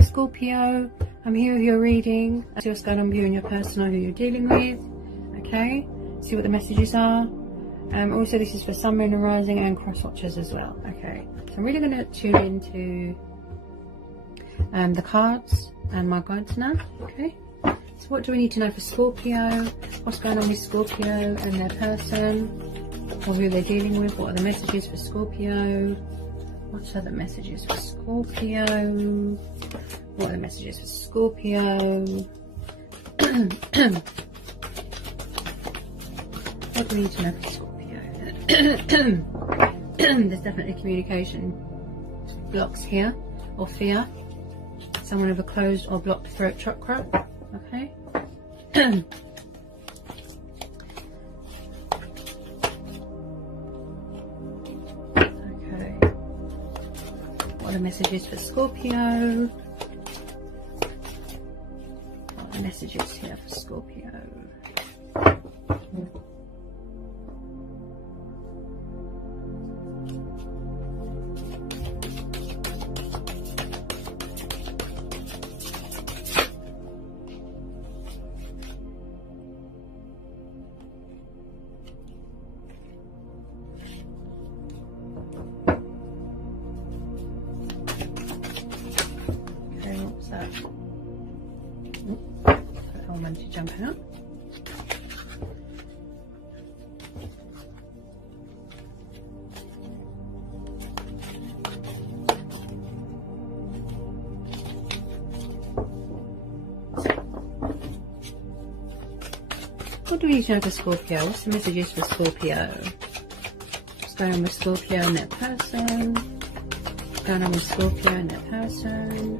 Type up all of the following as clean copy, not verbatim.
Hi Scorpio, I'm here with your reading. See what's going on with you and your person or who you're dealing with. Okay, see what the messages are. Also this is for Sun, Moon and Rising and cross watchers as well. Okay, so I'm really going to tune into the cards and my guides now. Okay, so what do we need to know for Scorpio? What's going on with Scorpio and their person, or who they're dealing with? What are the messages for Scorpio? What are the messages for Scorpio? What are the messages for Scorpio? What do we need to know for Scorpio? There's definitely communication blocks here, or fear. Someone with a closed or blocked throat chakra. Okay. What are the messages for Scorpio? What are the messages here for Scorpio? To jump out. What do we need to know for Scorpio? What's the messages for Scorpio? What's going on with Scorpio and their person? What's going on with Scorpio and their person?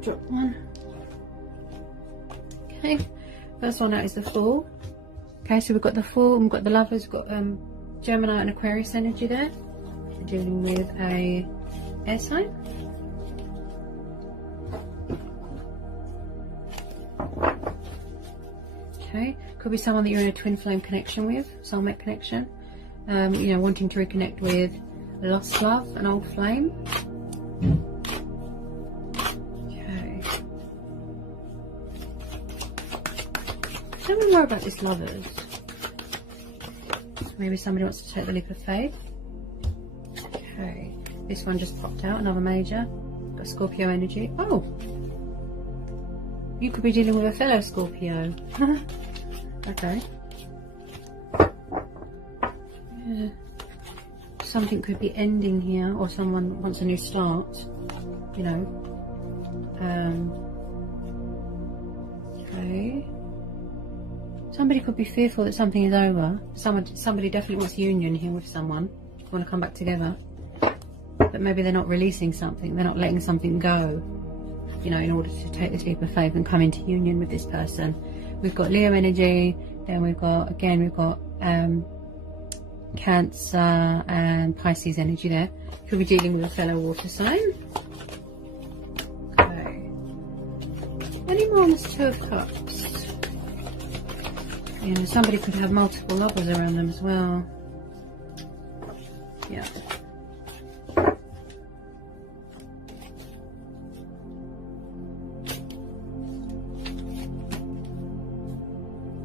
Drop one. Okay, first one out is the Fool. Okay, so we've got the Fool and we've got the Lovers. We've got Gemini and Aquarius energy there. We're dealing with a air sign. Okay, could be someone that you're in a twin flame connection with, soulmate connection. You know, wanting to reconnect with a lost love, an old flame. Tell me more about this Lovers. Maybe somebody wants to take the leap of faith. Okay, this one just popped out, another major. Got Scorpio energy. Oh, you could be dealing with a fellow Scorpio. Okay. Yeah. Something could be ending here, or someone wants a new start. You know. Okay. Somebody could be fearful that something is over. Somebody definitely wants union here with someone. Want to come back together. But maybe they're not releasing something. They're not letting something go. You know, in order to take this leap of faith and come into union with this person. We've got Leo energy. Then we've got, again, we've got Cancer and Pisces energy there. Could be dealing with a fellow water sign. Okay. Any more on this Two of Cups? And somebody could have multiple lovers around them as well. Yeah.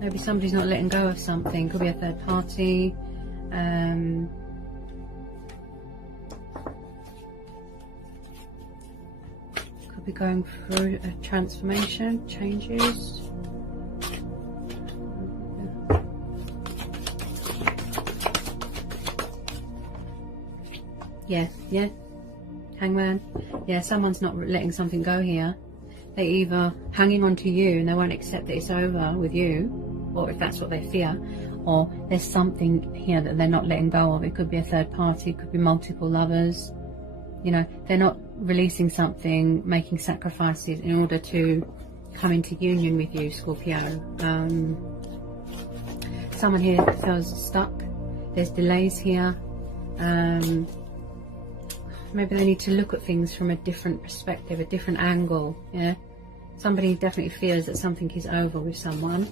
Maybe somebody's not letting go of something. Could be a third party. Could be going through a transformation, changes. Yeah, Hangman. Yeah, someone's not letting something go here. They're either hanging on to you and they won't accept that it's over with you, or if that's what they fear, or there's something here that they're not letting go of. It could be a third party, it could be multiple lovers. You know, they're not releasing something, making sacrifices in order to come into union with you, Scorpio. Someone here feels stuck. There's delays here. Maybe they need to look at things from a different perspective, a different angle. Yeah, somebody definitely fears that something is over with someone.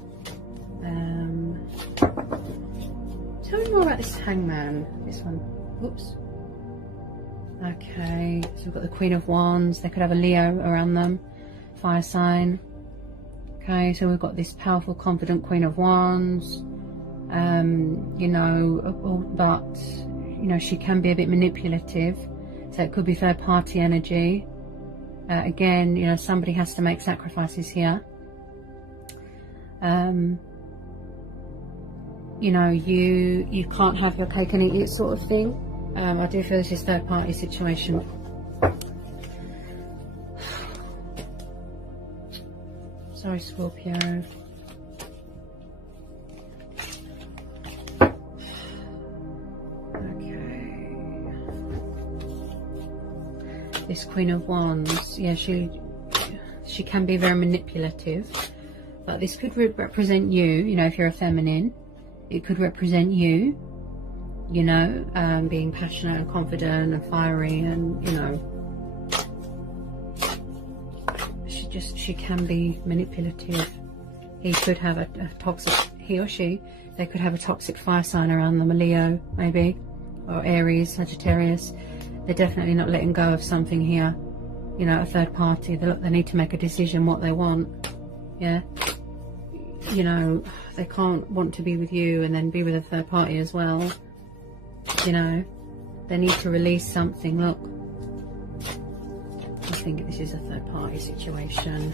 Tell me more about this Hangman. This one. Oops. Okay, so we've got the Queen of Wands. They could have a Leo around them, fire sign. Okay, so we've got this powerful, confident Queen of Wands. You know, but, you know, she can be a bit manipulative. So it could be third party energy. Again, you know, somebody has to make sacrifices here. You know, you can't have your cake and eat it sort of thing. I do feel this is third party situation. Sorry, Scorpio. Okay. This Queen of Wands, yeah, she can be very manipulative, but this could represent you. You know, if you're a feminine, it could represent you. You know, being passionate and confident and fiery, and you know, she can be manipulative. He could have a toxic, he or she, they could have a toxic fire sign around them, a Leo maybe, or Aries, Sagittarius. They're definitely not letting go of something here. You know, a third party, they need to make a decision what they want. Yeah, you know, they can't want to be with you and then be with a third party as well. You know, they need to release something. Look, I think this is a third party situation.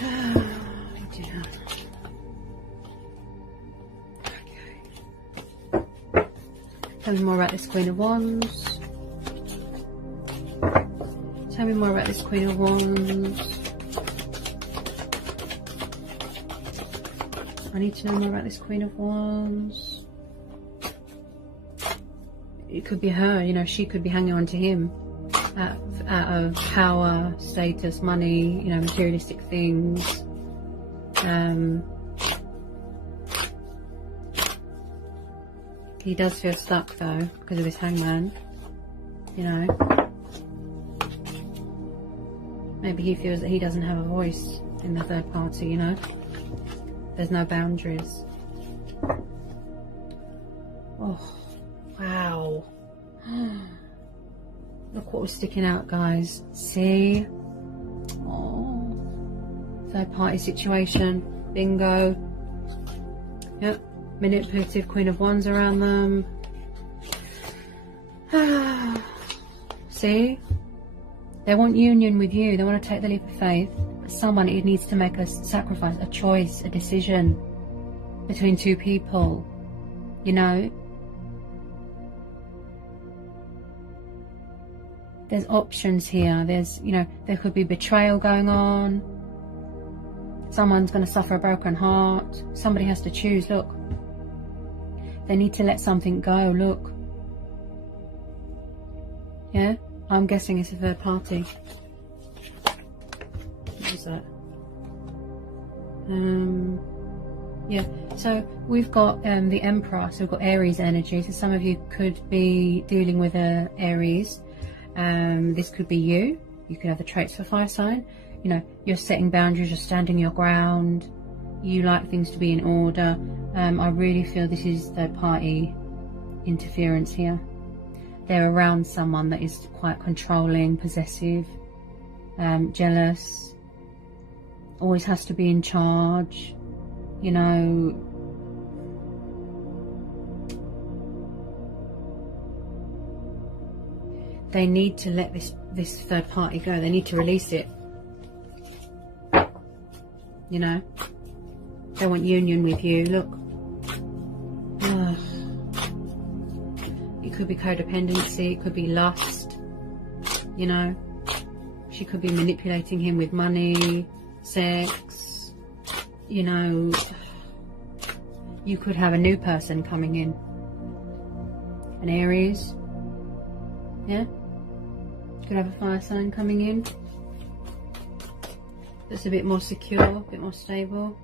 Oh dear. Okay. Tell me more about this Queen of Wands. Tell me more about this Queen of Wands. I need to know more about this Queen of Wands. It could be her, you know, she could be hanging on to him out of power, status, money, you know, materialistic things. He does feel stuck though because of his hangman, you know. Maybe he feels that he doesn't have a voice in the third party, you know. There's no boundaries. Oh. Wow. Look what was sticking out, guys. See? Oh. Third party situation. Bingo. Yep. Manipulative Queen of Wands around them. See? They want union with you. They want to take the leap of faith. But someone, it needs to make a sacrifice, a choice, a decision between two people. You know? There's options here. There's, you know, there could be betrayal going on. Someone's going to suffer a broken heart. Somebody has to choose. Look. They need to let something go. Look. Yeah? I'm guessing it's a third party. What was that? Yeah. So we've got the Emperor. So we've got Aries energy. So some of you could be dealing with Aries. This could be you. You could have the traits for fire sign. You know, you're setting boundaries, you're standing your ground, you like things to be in order. I really feel this is third party interference here. They're around someone that is quite controlling, possessive, jealous, always has to be in charge, you know. They need to let this third party go. They need to release it. You know? They want union with you. Look. Ugh. It could be codependency. It could be lust. You know? She could be manipulating him with money, sex. You know? You could have a new person coming in. An Aries. Yeah? Could have a fire sign coming in that's a bit more secure, a bit more stable.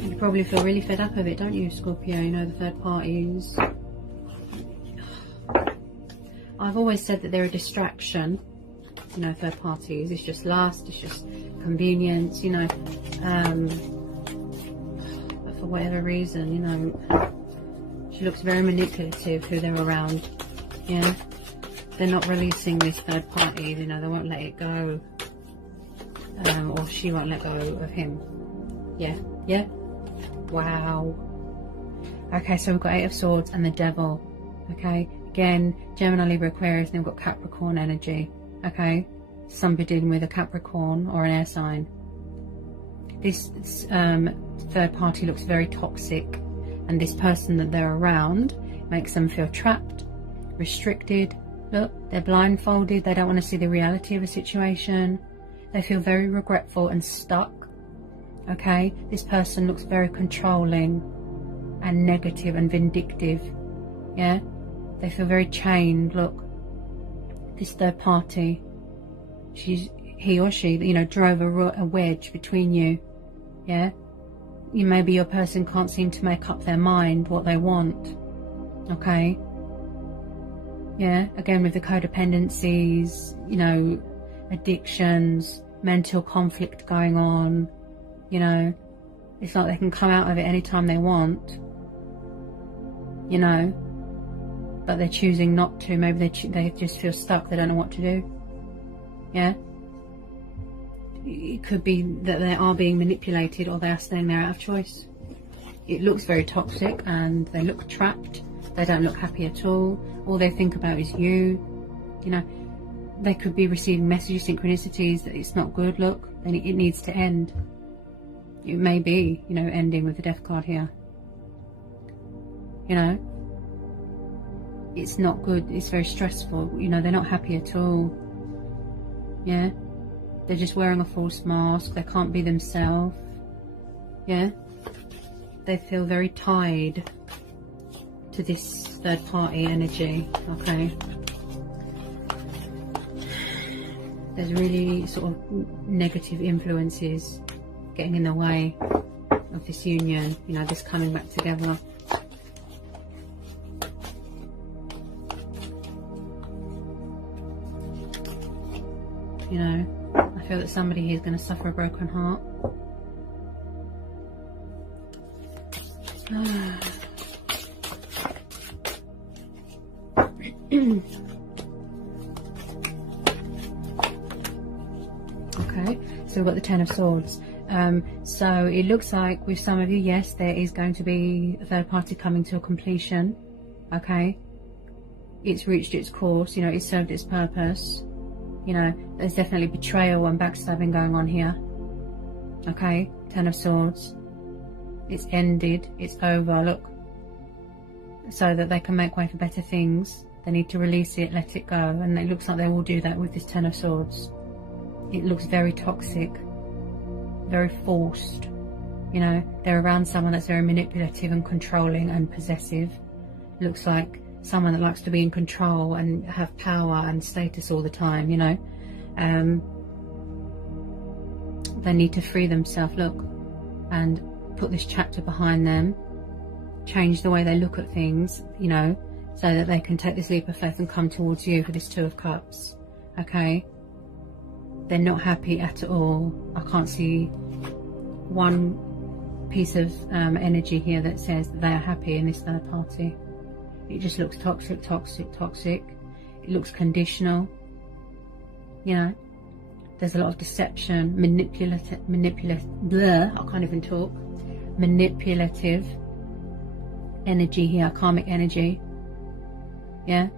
You probably feel really fed up of it, don't you, Scorpio? You know, the third parties. I've always said that they're a distraction. You know, third parties. It's just lust, it's just convenience, you know. whatever reason, you know. She looks very manipulative, who they're around. Yeah, they're not releasing this third party, you know, they won't let it go. Or she won't let go of him. Yeah, yeah. Wow. Okay, so we've got Eight of Swords and the Devil. Okay, again, Gemini, Libra, Aquarius, and we've got Capricorn energy. Okay, somebody dealing with a Capricorn or an air sign. This third party looks very toxic, and this person that they're around makes them feel trapped, restricted. Look, they're blindfolded, they don't want to see the reality of a situation. They feel very regretful and stuck. Okay, this person looks very controlling and negative and vindictive. Yeah, they feel very chained. Look, this third party, he or she, you know, drove a wedge between you. Yeah, maybe your person can't seem to make up their mind what they want. Okay, yeah, again with the codependencies, you know, addictions, mental conflict going on. You know, it's like they can come out of it anytime they want, you know, but they're choosing not to. Maybe they just feel stuck, they don't know what to do. Yeah, it could be that they are being manipulated, or they are staying there out of choice. It looks very toxic, and they look trapped. They don't look happy at all. All they think about is you. You know, they could be receiving messages, synchronicities that it's not good. Look, and it needs to end. It may be, you know, ending with the Death card here. You know, it's not good. It's very stressful. You know, they're not happy at all. Yeah, they're just wearing a false mask. They can't be themselves. Yeah, they feel very tied to this third party energy. Okay, there's really sort of negative influences getting in the way of this union, you know, this coming back together. You know, I feel that somebody here is going to suffer a broken heart. Okay, so we've got the Ten of Swords. So it looks like with some of you, yes, there is going to be a third party coming to a completion. Okay, it's reached its course, you know, it's served its purpose. You know, there's definitely betrayal and backstabbing going on here. Okay, Ten of Swords. It's ended, it's over, look. So that they can make way for better things, they need to release it, let it go, and it looks like they will do that with this Ten of Swords. It looks very toxic, very forced. You know, they're around someone that's very manipulative and controlling and possessive. Looks like someone that likes to be in control and have power and status all the time, you know. They need to free themselves, look, and put this chapter behind them, change the way they look at things, you know, so that they can take this leap of faith and come towards you for this Two of Cups. Okay, they're not happy at all. I can't see one piece of energy here that says that they are happy in this third party. It just looks toxic, toxic, toxic. It looks conditional. You know, there's a lot of deception, manipulative, blah, I can't even talk. Manipulative energy here, karmic energy. Yeah,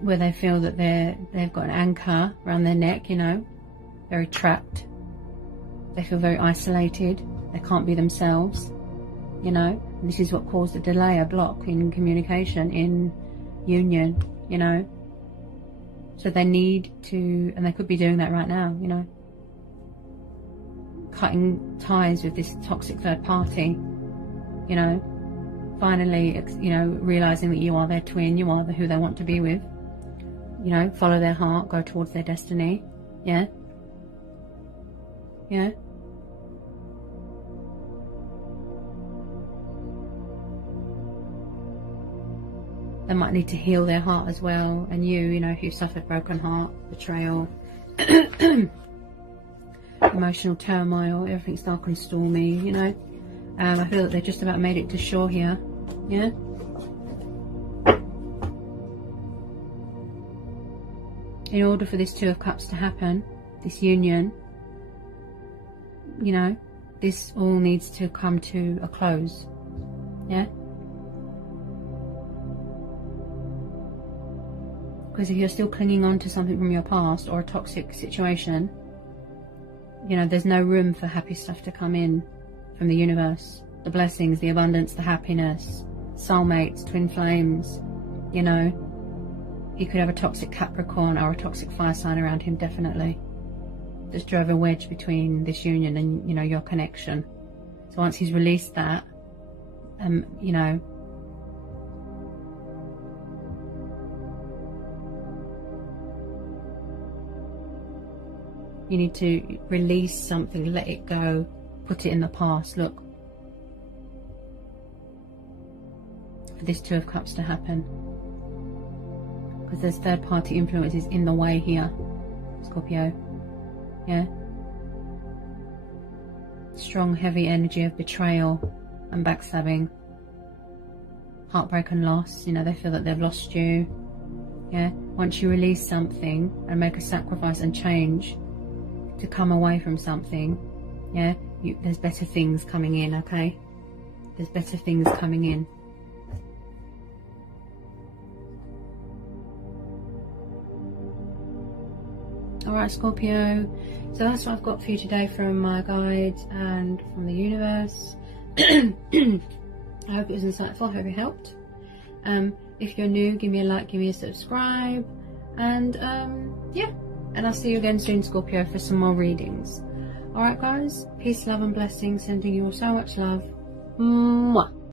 where they feel that they've got an anchor around their neck, you know, very trapped. They feel very isolated. They can't be themselves, you know. And this is what caused a delay, a block in communication, in union, you know. So they need to, and they could be doing that right now, you know, cutting ties with this toxic third party, you know, finally, you know, realizing that you are their twin, you are who they want to be with, you know, follow their heart, go towards their destiny. Yeah, yeah. They might need to heal their heart as well, and you know, if you suffered broken heart, betrayal, emotional turmoil, everything's dark and stormy, you know, I feel that they've just about made it to shore here. Yeah. In order for this Two of Cups to happen, this union, you know, this all needs to come to a close. Yeah. Because if you're still clinging on to something from your past or a toxic situation, you know, there's no room for happy stuff to come in from the universe. The blessings, the abundance, the happiness, soulmates, twin flames, you know. He could have a toxic Capricorn or a toxic fire sign around him, definitely. Just drove a wedge between this union and, you know, your connection. So once he's released that, you know, you need to release something, let it go, put it in the past. Look, for this Two of Cups to happen, because there's third-party influences in the way here, Scorpio. Yeah, strong, heavy energy of betrayal and backstabbing, heartbreak and loss. You know, they feel that they've lost you. Yeah, once you release something and make a sacrifice and change to come away from something, yeah, there's better things coming in. Okay, there's better things coming in. Alright, Scorpio, so that's what I've got for you today from my guides and from the universe. I hope it was insightful, I hope it helped. If you're new, give me a like, give me a subscribe, and yeah, and I'll see you again soon, Scorpio, for some more readings. Alright guys, peace, love and blessings, sending you all so much love. Mwah.